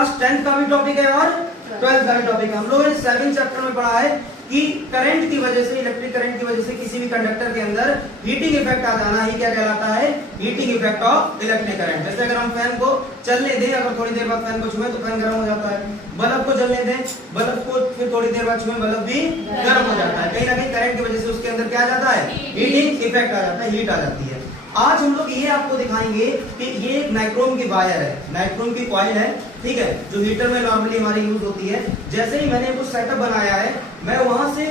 Class 10th का भी topic है और 12th का भी टॉपिक है। हम लोगों ने 7th चैप्टर में पढ़ा है कि करंट की वजह से, इलेक्ट्रिक करंट की वजह से किसी भी कंडक्टर के अंदर हीटिंग इफेक्ट आ जाना ही क्या कहलाता है, heating effect of electric current. जैसे अगर हम फैन को चलने दें, अगर थोड़ी देर बाद फैन को छुएं तो फैन गर्म हो जाता है, बल्ब को जलने दें, बल्ब को फिर थोड़ी देर बाद छुएं, बल्ब भी गर्म हो जाता है। कहीं ना कहीं करंट की वजह से उसके अंदर क्या आ जाता है, हीटिंग इफेक्ट आ जाता है, हीट आ जाती है। आज हम लोग ये आपको दिखाएंगे कि ये एक नाइक्रोम की वायर है, नाइक्रोम की कॉइल है, ठीक है, जो हीटर में नॉर्मली हमारी यूज होती है। जैसे ही मैंने कुछ सेटअप बनाया है, मैं वहां से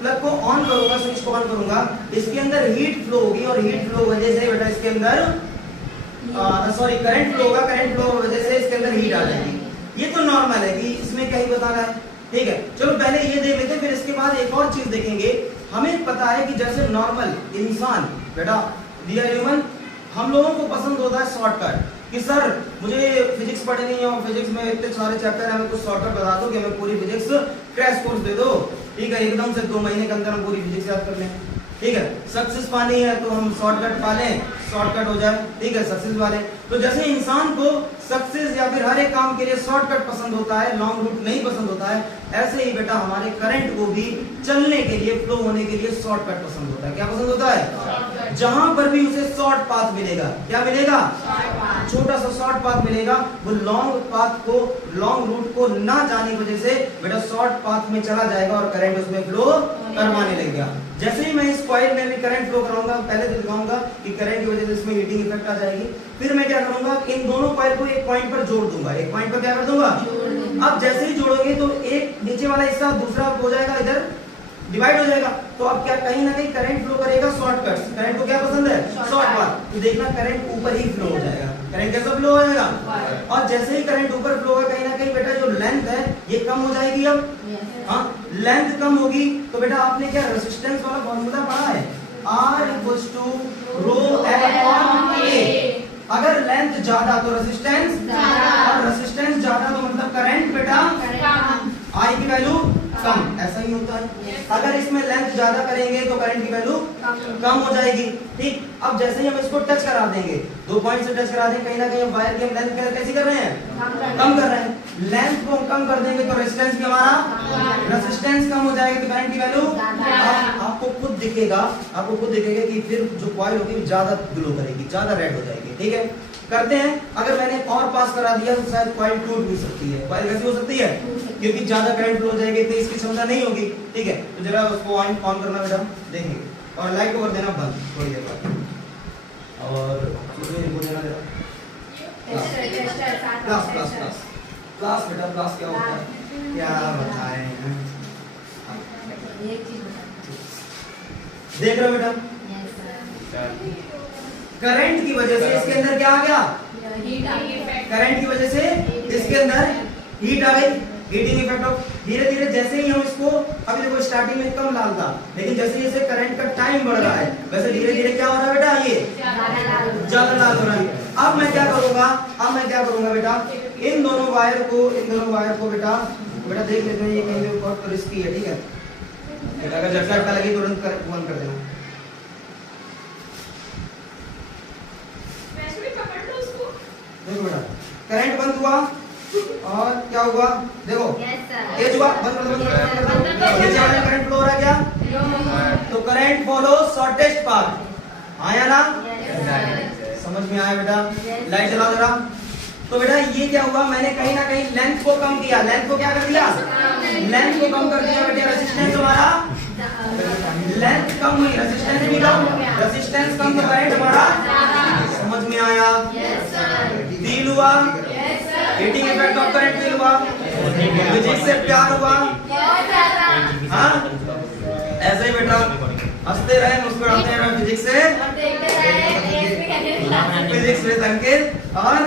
प्लग को ऑन करूंगा, स्विच को ऑन करूंगा, इसके अंदर हीट फ्लो होगी और हीट फ्लो वजह से बेटा इसके अंदर करंट फ्लो होगा, करंट फ्लो वजह से इसके अंदर हीट आ जाएगी। ये तो नॉर्मल है कि इसमें क्या ही बताना है, ठीक है। चलो पहले ये देख लेते हैं, फिर इसके बाद एक और चीज देखेंगे। हमें पता है कि जैसे नॉर्मल इंसान बेटा, डियर ह्यूमन, हम लोगों को पसंद होता है शॉर्टकट कि सर मुझे फिजिक्स पढ़नी है और फिजिक्स में इतने सारे चैप्टर हैं, हमें कुछ शॉर्टकट बता दो कि हमें पूरी फिजिक्स क्रैश कोर्स दे दो, ठीक है, एकदम से 2 महीने के अंदर हम पूरी फिजिक्स याद कर लें, ठीक है। सक्सेस पानी है तो हम शॉर्टकट पा लें, शॉर्टकट हो जाए, ठीक है, सक्सेस वाले। तो जैसे इंसान को सक्सेस या फिर हर एक काम के लिए शॉर्टकट पसंद होता है, लॉन्ग रूट नहीं पसंद होता है, ऐसे ही बेटा हमारे करंट को भी चलने के लिए, फ्लो होने के लिए शॉर्टकट पसंद होता है। क्या पसंद होता है? जहां पर भी उसे शॉर्ट पाथ मिलेगा, क्या मिलेगा, छोटा सा शॉर्ट पाथ मिलेगा, वो लॉन्ग पाथ को, लॉन्ग रूट को ना जाने की वजह से बेटा शॉर्ट पाथ में चला जाएगा और करंट उसमें फ्लो करवाने लग गया। जैसे ही मैं इस कॉइल में भी करंट फ्लो कराऊंगा, पहले तो दिखाऊंगा कि करंट की वजह से इसमें हीटिंग इफेक्ट आ जाएगी, फिर मैं क्या करूंगा, इन दोनों कॉइल को एक पॉइंट पर जोड़ दूंगा, एक पॉइंट पर क्या कर दूंगा, अब जैसे ही जोड़ोगे तो एक नीचे वाला हिस्सा दूसरा हो जाएगा, इधर डिवाइड हो जाएगा। तो अब क्या कहीं ना कहीं करंट फ्लो करेगा शॉर्टकट, करंट को क्या पसंद है, शॉर्ट पाथ, तो देखना करंट ऊपर ही फ्लो हो जाएगा, करंट कैसा फ्लो हो जाएगा, और जैसे ही करंट ऊपर फ्लो होगा कहीं ना कहीं बेटा जो लेंथ है ये कम हो जाएगी। अब हाँ, लेंथ कम होगी तो बेटा आपने क्या रेजिस्टेंस वाला फॉर्मूला पढ़ा है, R = ρ/A। अगर लेंथ ज्यादा तो रेजिस्टेंस ज्यादा, और रेजिस्टेंस ज्यादा तो मतलब करंट बेटा I की वैल्यू कम, ऐसा ही होता है। अगर इसमें लेंथ ज्यादा करेंगे तो करंट की वैल्यू कम हो जाएगी, ठीक। अब जैसे ही हम इसको टच करा देंगे, 2 पॉइंट से टच करा देंगे, कहीं ना कहीं वायर की हम लेंथ कैसी कर रहे हैं, कम कर रहे हैं। लेंथ को हम कम कर देंगे तो रेजिस्टेंस भी हमारा, रेजिस्टेंस कम हो जाएगा तो करंट की वैल्यू, आपको खुद दिखेगा, आपको खुद दिखेगा कि फिर जो कॉइल होगी ज्यादा ग्लो करेगी, ज्यादा रेड हो जाएगी, ठीक है। करते हैं, अगर मैंने और पास करा दिया तो शायद कॉइल टूट भी सकती है। कॉइल कैसी हो सकती है, क्योंकि ज्यादा करंट फ्लो हो जाएगी तो इसकी क्षमता नहीं होगी, ठीक है। तो जरा उसको ऑन करना बेटा, देखेंगे, और लाइट को कर देना बंद थोड़ी देर बाद, और मुझे इनको देना जरा क्लास बेटा, क्लास क्या होता है, क्या बताएं, देख रहे हो बेटा, करंट की वजह से इसके अंदर क्या आ गया, करंट की वजह से इसके अंदर हीट आ गई, हीटिंग इफेक्ट ऑफ। धीरे धीरे जैसे ही हम इसको, अभी देखो स्टार्टिंग में कम लाल था, लेकिन जैसे जैसे करंट का टाइम बढ़ रहा है वैसे धीरे धीरे क्या हो रहा है बेटा, ये ज्यादा लाल हो रहा है। अब मैं क्या करूंगा बेटा, इन दोनों वायर को बेटा देख लेते हैं, ये कहीं बहुत रिस्की है, ठीक है। अगर झटका लगे तुरंत बंद कर देना। देखो बेटा, करंट बंद हुआ और क्या हुआ, देखो तेज हुआ, बंद कर, करंट फ्लो हो रहा है क्या, तो करंट फॉलो शॉर्टेस्ट पाथ, आया ना, समझ में आया बेटा। लाइट जलाओ जरा। तो बेटा ये क्या हुआ, मैंने कहीं ना कहीं लेंथ को कम किया, लेंथ को क्या कर दिया, लेंथ को कम कर दिया बेटा। रेजिस्टेंस हमारा, लेंथ कम हुई, रेजिस्टेंस भी कम, रेजिस्टेंस कम तो करंट हमारा, समझ में आया, फील हुआ, heating effect of current feel हुआ, फिजिक्स से प्यार हुआ, हाँ ऐसे ही बेटा हंसते रहे, मुस्कुराते रहे, फिजिक्स से संकेत और